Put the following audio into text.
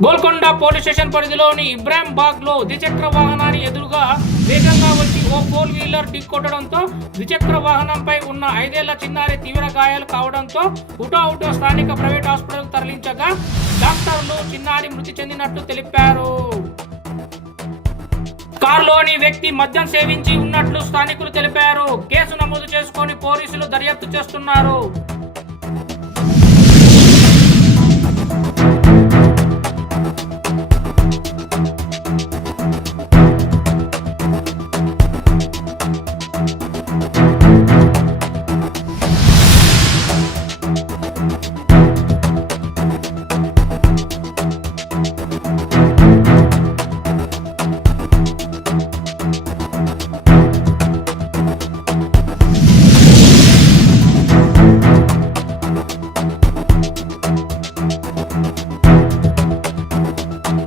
Golconda police station పరిధిలోని ఇబ్రాహింబాగ్ లో ద్విచక్ర వాహనాన్ని ఎదురుగా వేగంగా వచ్చి ఓ ఫోర్ వీలర్ ఢీకొట్టడంతో ద్విచక్ర వాహనంపై ఉన్న 5 ఏళ్ల చిన్నారి తీవ్ర గాయాలు కావడంతో హుటాహుటా స్థానిక ప్రైవేట్ హాస్పిటల్కు తరలించగా డాక్టర్లు చిన్నారి మృతి చెందినట్లు తెలిపారు. కారులోని వ్యక్తి మద్యం సేవించి ఉన్నట్లు స్థానికులు తెలిపారు. కేసు నమోదు చేసుకొని పోలీసులు దర్యాప్తు చేస్తున్నారు.